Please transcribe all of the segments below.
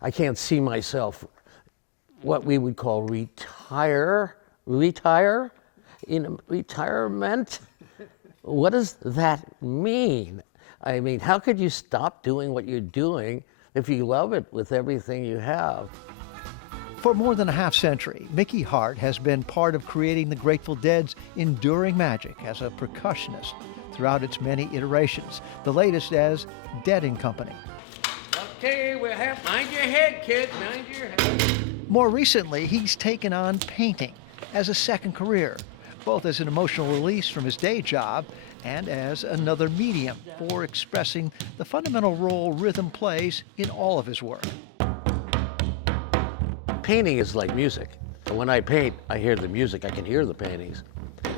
I can't see myself what we would call retire, in retirement. What does that mean? I mean, how could you stop doing what you're doing if you love it with everything you have? For more than a half century, Mickey Hart has been part of creating the Grateful Dead's enduring magic as a percussionist throughout its many iterations, the latest as Dead & Company. Okay, mind your head, kid, mind your head. More recently, he's taken on painting as a second career, both as an emotional release from his day job and as another medium for expressing the fundamental role rhythm plays in all of his work. Painting is like music. When I paint, I hear the music, I can hear the paintings,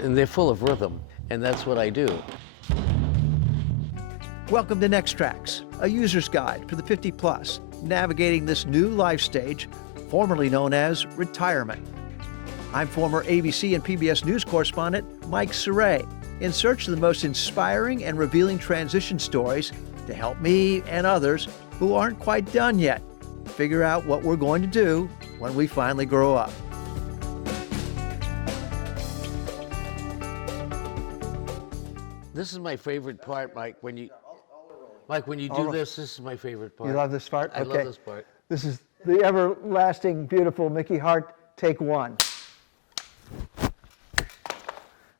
and they're full of rhythm, and that's what I do. Welcome to Nextracks, a user's guide for the 50-plus, navigating this new life stage, formerly known as retirement. I'm former ABC and PBS News correspondent Mike Cerre, in search of the most inspiring and revealing transition stories to help me and others who aren't quite done yet figure out what we're going to do when we finally grow up. This is my favorite part, Mike, when you do this is my favorite part. You love this part? I love this part. This is the everlasting, beautiful Mickey Hart, take one.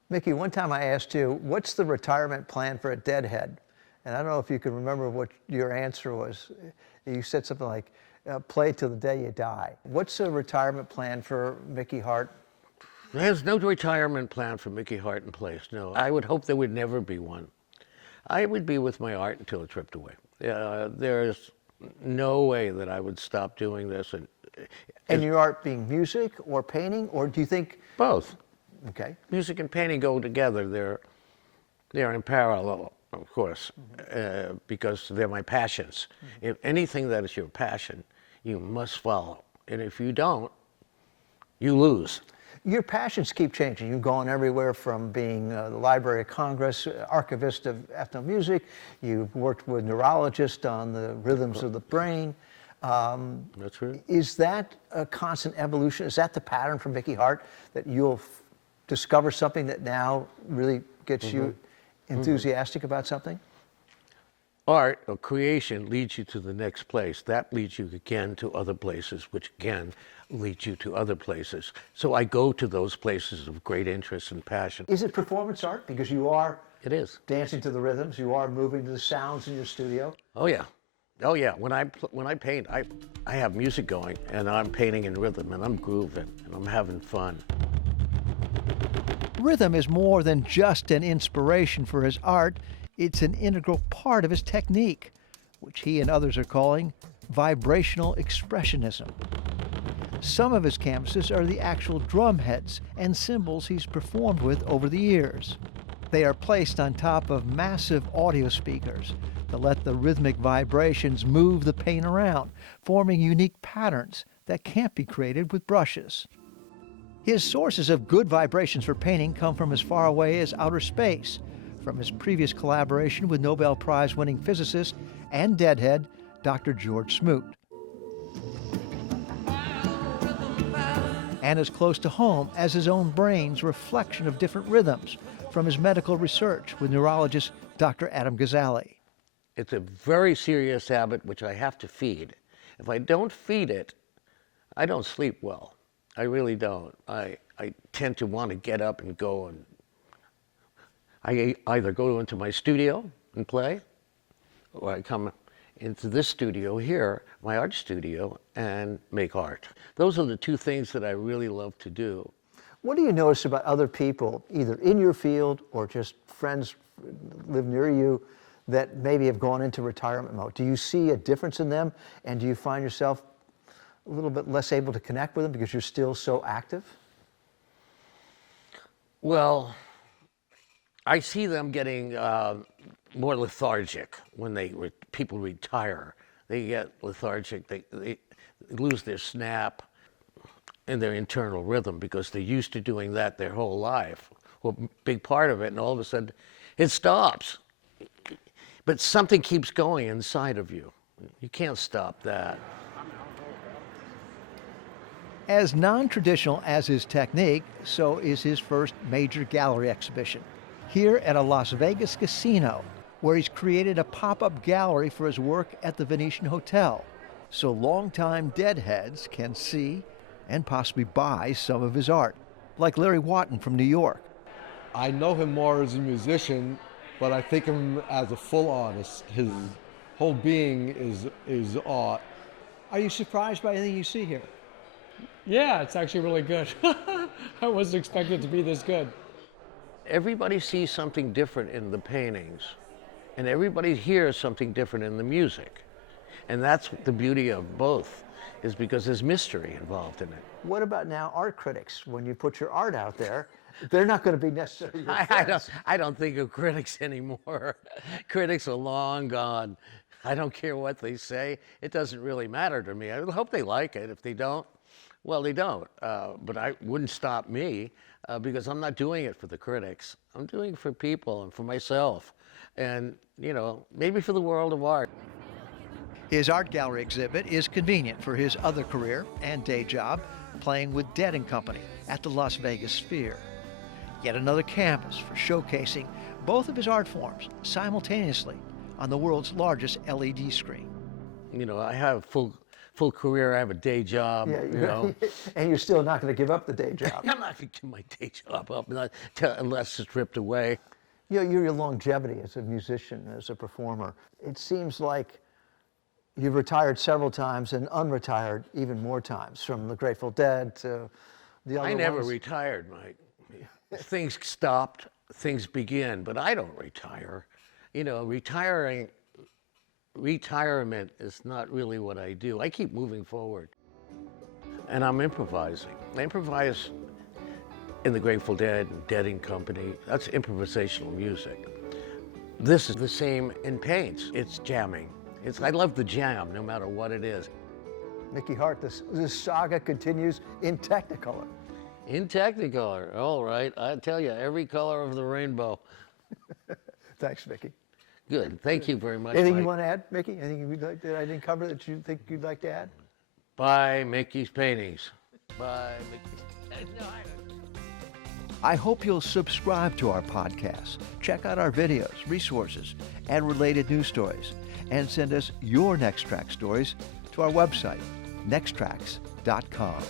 Mickey, one time I asked you, what's the retirement plan for a deadhead? And I don't know if you can remember what your answer was. You said something like, play till the day you die. What's a retirement plan for Mickey Hart? There's no retirement plan for Mickey Hart in place, no. I would hope there would never be one. I would be with my art until it tripped away. There's no way that I would stop doing this. And your art being music or painting, or do you think? Both. Okay. Music and painting go together. They're in parallel, of course, because they're my passions. If anything that is your passion, you must follow. And if you don't, you lose. Your passions keep changing. You've gone everywhere from being the Library of Congress, archivist of ethnomusic. You've worked with neurologists on the rhythms of the brain. That's right. Is that a constant evolution? Is that the pattern for Mickey Hart, that you'll discover something that now really gets you enthusiastic about something? Art or creation leads you to the next place. That leads you again to other places, which again leads you to other places. So I go to those places of great interest and passion. Is it performance art? Because you are It is. dancing to the rhythms, you are moving to the sounds in your studio. Oh yeah. Oh yeah. When I paint, I have music going and I'm painting in rhythm and I'm grooving and I'm having fun. Rhythm is more than just an inspiration for his art. It's an integral part of his technique, which he and others are calling vibrational expressionism. Some of his canvases are the actual drum heads and cymbals he's performed with over the years. They are placed on top of massive audio speakers to let the rhythmic vibrations move the paint around, forming unique patterns that can't be created with brushes. His sources of good vibrations for painting come from as far away as outer space, from his previous collaboration with Nobel Prize-winning physicist and deadhead, Dr. George Smoot. And as close to home as his own brain's reflection of different rhythms from his medical research with neurologist Dr. Adam Gazzaley. It's a very serious habit which I have to feed. If I don't feed it, I don't sleep well. I really don't. I tend to want to get up and go, and I either go into my studio and play, or I come into this studio here, my art studio, and make art. Those are the two things that I really love to do. What do you notice about other people, either in your field or just friends live near you, that maybe have gone into retirement mode? Do you see a difference in them, and do you find yourself a little bit less able to connect with them because you're still so active? Well, I see them getting more lethargic when people retire. They get lethargic. They lose their snap and their internal rhythm because they're used to doing that their whole life, or a big part of it, and all of a sudden it stops. But something keeps going inside of you. You can't stop that. As non-traditional as his technique, so is his first major gallery exhibition. Here at a Las Vegas casino, where he's created a pop-up gallery for his work at the Venetian Hotel, so longtime deadheads can see and possibly buy some of his art, like Larry Watton from New York. I know him more as a musician, but I think of him as a full artist. His whole being is art. Are you surprised by anything you see here? Yeah, it's actually really good. I wasn't expecting it to be this good. Everybody sees something different in the paintings, and everybody hears something different in the music. And that's the beauty of both, is because there's mystery involved in it. What about now art critics? When you put your art out there, they're not going to be necessarily your friends. I don't think of critics anymore. Critics are long gone. I don't care what they say. It doesn't really matter to me. I hope they like it. If they don't, well, they don't. But I wouldn't stop me because I'm not doing it for the critics. I'm doing it for people and for myself. And, you know, maybe for the world of art. His art gallery exhibit is convenient for his other career and day job, playing with Dead & Company at the Las Vegas Sphere. Yet another canvas for showcasing both of his art forms simultaneously on the world's largest LED screen. You know, I have a full career. I have a day job. Yeah, you know. And you're still not going to give up the day job. I'm not going to give my day job up unless it's ripped away. You know, your longevity as a musician, as a performer, it seems like you've retired several times and unretired even more times, from the Grateful Dead to the other I never ones. retired, Mike. Things stopped, things begin, but I don't retire. You know, retirement is not really what I do. I keep moving forward. And I'm improvising. I improvise in the Grateful Dead and Dead & Company. That's improvisational music. This is the same in paints. It's jamming. I love the jam, no matter what it is. Mickey Hart, this saga continues in Technicolor. In Technicolor, all right. I tell you, every color of the rainbow. Thanks, Mickey. Good. Thank you very much, Anything Mike. you want to add, Mickey? Anything that I didn't cover that you think you'd like to add? Buy Mickey's paintings. Buy Mickey's. No, I hope you'll subscribe to our podcast, check out our videos, resources, and related news stories, and send us your Nextrack stories to our website, nextracks.com.